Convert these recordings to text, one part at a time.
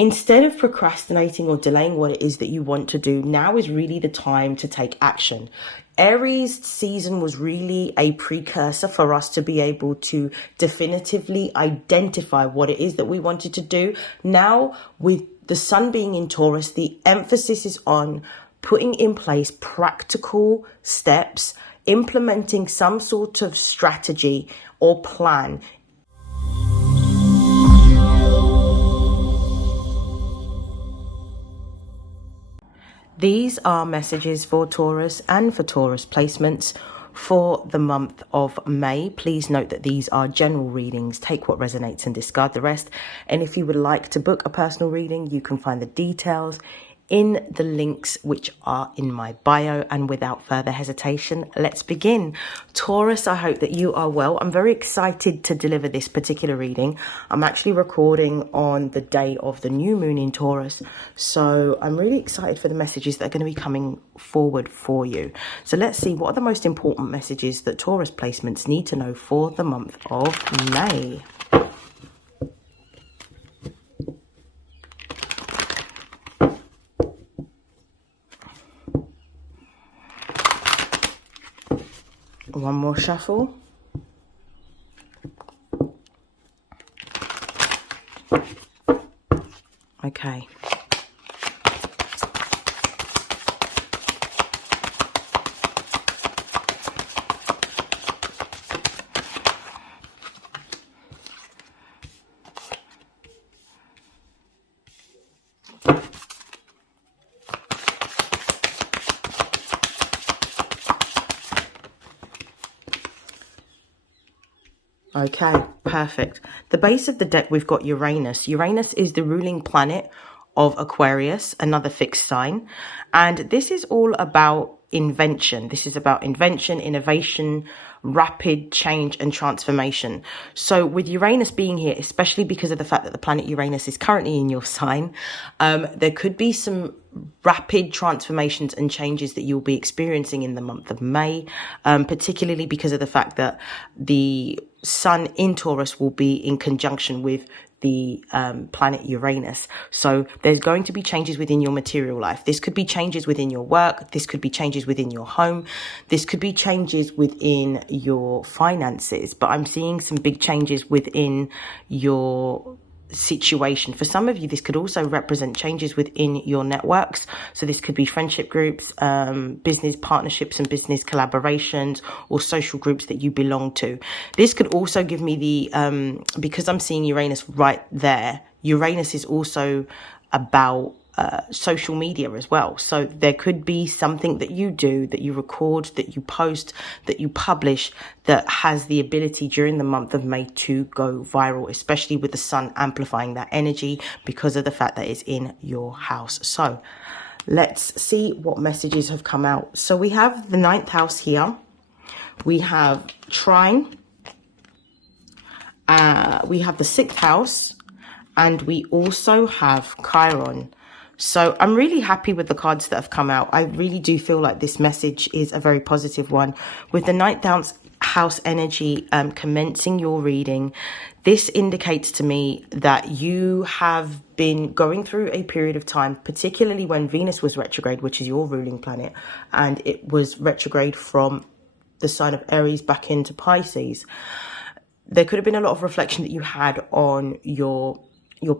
Instead of procrastinating or delaying what it is that you want to do, now is really the time to take action. Aries season was really a precursor for us to be able to definitively identify what it is that we wanted to do. Now, with the sun being in Taurus, the emphasis is on putting in place practical steps, implementing some sort of strategy or plan. These are messages for Taurus and for Taurus placements for the month of May. Please note that these are general readings. Take what resonates and discard the rest. And if you would like to book a personal reading, you can find the details in the links which are in my bio. And without further hesitation, let's begin. Taurus, I hope that you are well. I'm very excited to deliver this particular reading. I'm actually recording on the day of the new moon in Taurus, so I'm really excited for the messages that are going to be coming forward for you. So let's see, what are the most important messages that Taurus placements need to know for the month of May? One more shuffle. Okay. Okay, perfect. The base of the deck, we've got Uranus. Uranus is the ruling planet of Aquarius, another fixed sign. And this is all about invention. This is about invention, innovation, rapid change and transformation. So with Uranus being here, especially because of the fact that the planet Uranus is currently in your sign, there could be some rapid transformations and changes that you'll be experiencing in the month of May, particularly because of the fact that the sun in Taurus will be in conjunction with the planet Uranus. So there's going to be changes within your material life. This could be changes within your work. This could be changes within your home. This could be changes within your finances. But I'm seeing some big changes within your situation. For some of you, this could also represent changes within your networks. So this could be friendship groups, business partnerships and business collaborations, or social groups that you belong to. This could also give me the, because I'm seeing Uranus right there, Uranus is also about social media as well. So there could be something that you do, that you record, that you post, that you publish, that has the ability during the month of May to go viral, especially with the sun amplifying that energy because of the fact that it's in your house. So let's see what messages have come out. So we have the 9th house here. We have trine. We have the 6th house. And we also have Chiron. So I'm really happy with the cards that have come out. I really do feel like this message is a very positive one. With the 9th house energy commencing your reading, this indicates to me that you have been going through a period of time, particularly when Venus was retrograde, which is your ruling planet, and it was retrograde from the sign of Aries back into Pisces. There could have been a lot of reflection that you had on your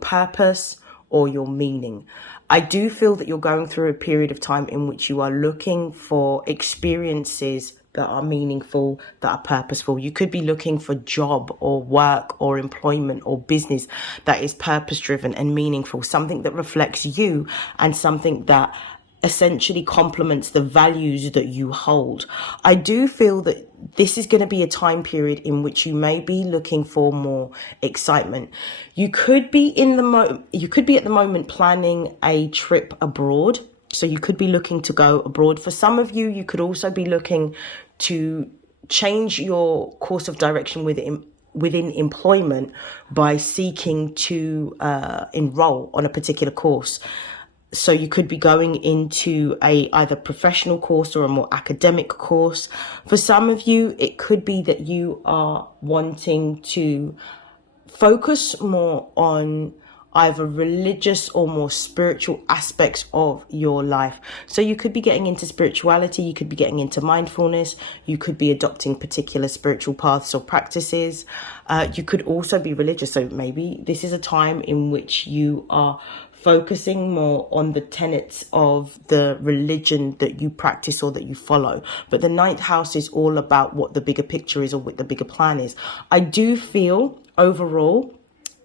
purpose or your meaning. I do feel that you're going through a period of time in which you are looking for experiences that are meaningful, that are purposeful. You could be looking for job or work or employment or business that is purpose driven and meaningful, something that reflects you and something that essentially complements the values that you hold. I do feel that this is going to be a time period in which you may be looking for more excitement. You could be at the moment planning a trip abroad. So you could be looking to go abroad. For some of you, you could also be looking to change your course of direction within employment by seeking to enroll on a particular course. So you could be going into a either professional course or a more academic course. For some of you, it could be that you are wanting to focus more on either religious or more spiritual aspects of your life. So you could be getting into spirituality, you could be getting into mindfulness, you could be adopting particular spiritual paths or practices. You could also be religious. So maybe this is a time in which you are focusing more on the tenets of the religion that you practice or that you follow. But the ninth house is all about what the bigger picture is or what the bigger plan is. I do feel overall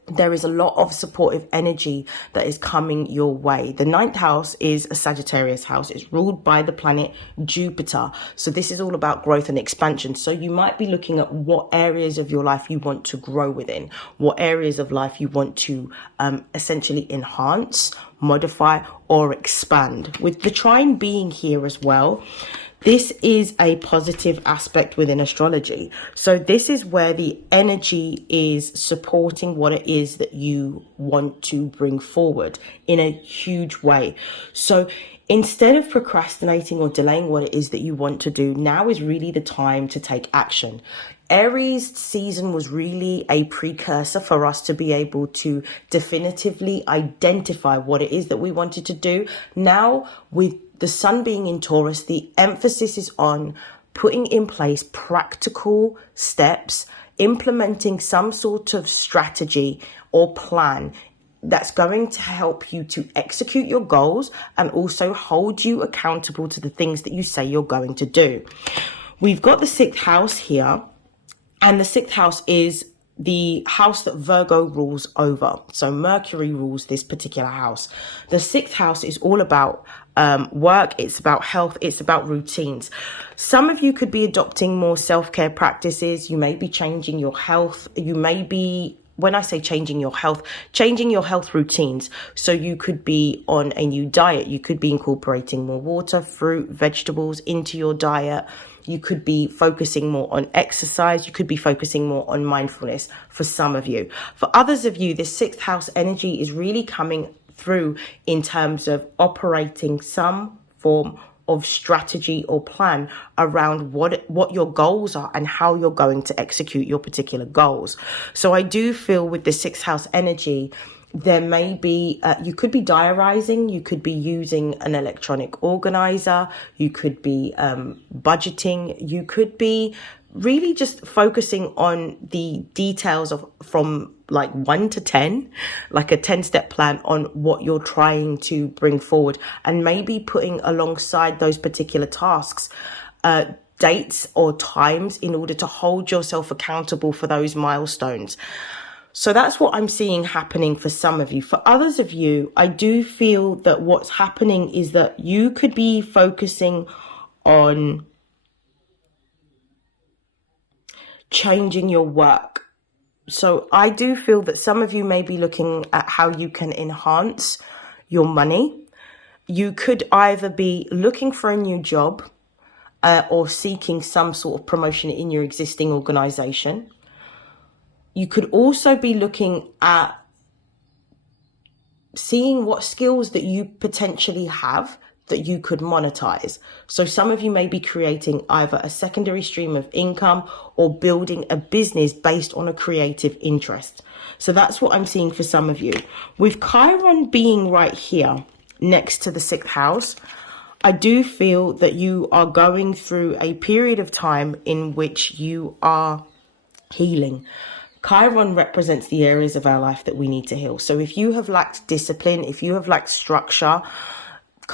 there is a lot of supportive energy that is coming your way. The ninth house is a Sagittarius house. It's ruled by the planet Jupiter. So this is all about growth and expansion. So you might be looking at what areas of your life you want to grow within, what areas of life you want to essentially enhance, modify, or expand. With the trine being here as well, this is a positive aspect within astrology. So this is where the energy is supporting what it is that you want to bring forward in a huge way. So instead of procrastinating or delaying what it is that you want to do, now is really the time to take action. Aries season was really a precursor for us to be able to definitively identify what it is that we wanted to do. Now, with the sun being in Taurus, the emphasis is on putting in place practical steps, implementing some sort of strategy or plan that's going to help you to execute your goals and also hold you accountable to the things that you say you're going to do. We've got the sixth house here, and the sixth house is the house that Virgo rules over. So Mercury rules this particular house. The sixth house is all about work. It's about health. It's about routines. Some of you could be adopting more self-care practices. You may be changing your health. You may be, when I say changing your health routines. So you could be on a new diet. You could be incorporating more water, fruit, vegetables into your diet. You could be focusing more on exercise. You could be focusing more on mindfulness for some of you. For others of you, this sixth house energy is really coming through in terms of operating some form of strategy or plan around what your goals are and how you're going to execute your particular goals. So I do feel with the sixth house energy, there may be, you could be diarizing, you could be using an electronic organizer, you could be budgeting, you could be really just focusing on the details of from like 1 to 10, like a 10-step plan on what you're trying to bring forward, and maybe putting alongside those particular tasks dates or times in order to hold yourself accountable for those milestones. So that's what I'm seeing happening for some of you. For others of you, I do feel that what's happening is that you could be focusing on changing your work. So I do feel that some of you may be looking at how you can enhance your money. You could either be looking for a new job or seeking some sort of promotion in your existing organization. You could also be looking at seeing what skills that you potentially have that you could monetize. So some of you may be creating either a secondary stream of income or building a business based on a creative interest. So that's what I'm seeing for some of you. With Chiron being right here next to the sixth house, I do feel that you are going through a period of time in which you are healing. Chiron represents the areas of our life that we need to heal. So if you have lacked discipline, if you have lacked structure,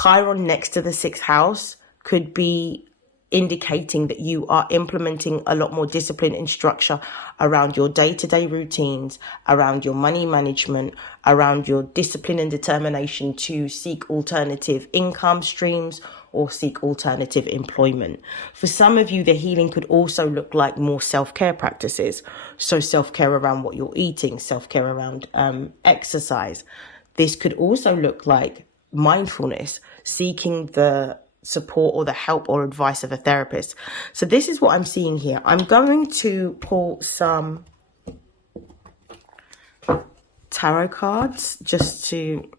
Chiron next to the sixth house could be indicating that you are implementing a lot more discipline and structure around your day-to-day routines, around your money management, around your discipline and determination to seek alternative income streams or seek alternative employment. For some of you, the healing could also look like more self-care practices. So self-care around what you're eating, self-care around exercise. This could also look like mindfulness, seeking the support or the help or advice of a therapist. So this is what I'm seeing here. I'm going to pull some tarot cards just to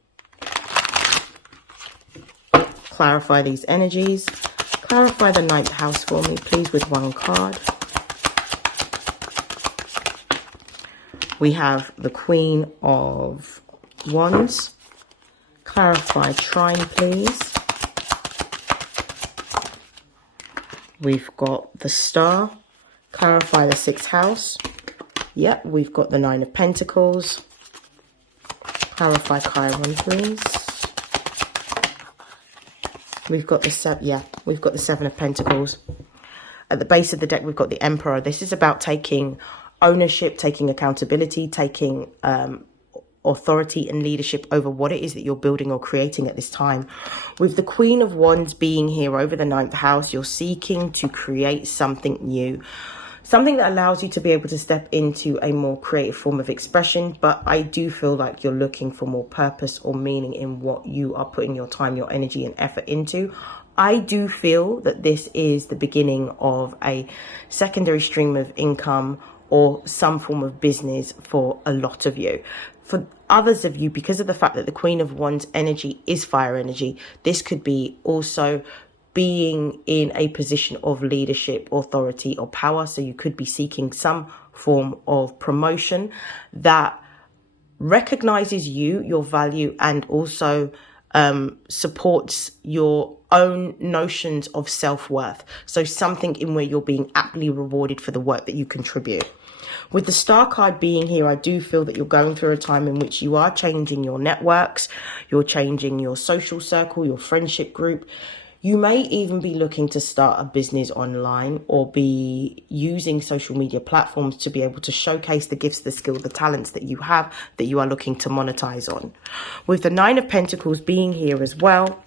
clarify these energies. Clarify the ninth house for me, please, with one card. We have the Queen of Wands, clarify trine, please. We've got the Star, clarify the 6th house. Yep, we've got the 9 of Pentacles. Clarify Chiron, please. We've got the we've got the 7 of Pentacles. At the base of the deck, we've got the Emperor. This is about taking ownership, taking accountability, taking authority and leadership over what it is that you're building or creating at this time. With the Queen of Wands being here over the 9th house, you're seeking to create something new, something that allows you to be able to step into a more creative form of expression. But I do feel like you're looking for more purpose or meaning in what you are putting your time, your energy and effort into. I do feel that this is the beginning of a secondary stream of income or some form of business for a lot of you. For others of you, because of the fact that the Queen of Wands energy is fire energy, this could be also being in a position of leadership, authority or power. So you could be seeking some form of promotion that recognizes you, your value, and also supports your own notions of self-worth. So something in where you're being aptly rewarded for the work that you contribute. With the Star card being here, I do feel that you're going through a time in which you are changing your networks, you're changing your social circle, your friendship group. You may even be looking to start a business online or be using social media platforms to be able to showcase the gifts, the skills, the talents that you have that you are looking to monetize on. With the 9 of Pentacles being here as well,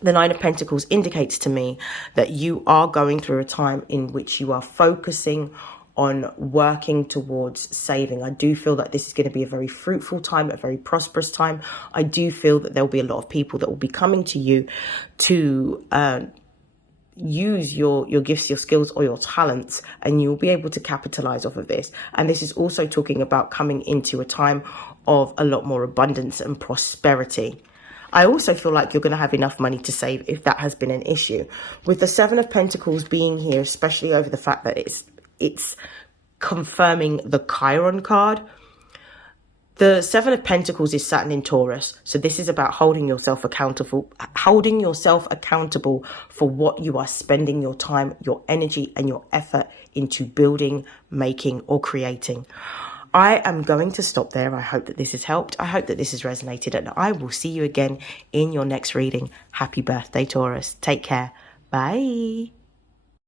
the 9 of Pentacles indicates to me that you are going through a time in which you are focusing on working towards saving. I do feel that this is going to be a very fruitful time, a very prosperous time. I do feel that there will be a lot of people that will be coming to you to use your gifts, your skills or your talents, and you'll be able to capitalize off of this. And this is also talking about coming into a time of a lot more abundance and prosperity. I also feel like you're going to have enough money to save if that has been an issue. With the 7 of Pentacles being here, especially over the fact that it's confirming the Chiron card. The 7 of Pentacles is Saturn in Taurus. So this is about holding yourself accountable for what you are spending your time, your energy and your effort into building, making or creating. I am going to stop there. I hope that this has helped. I hope that this has resonated, and I will see you again in your next reading. Happy birthday, Taurus. Take care. Bye.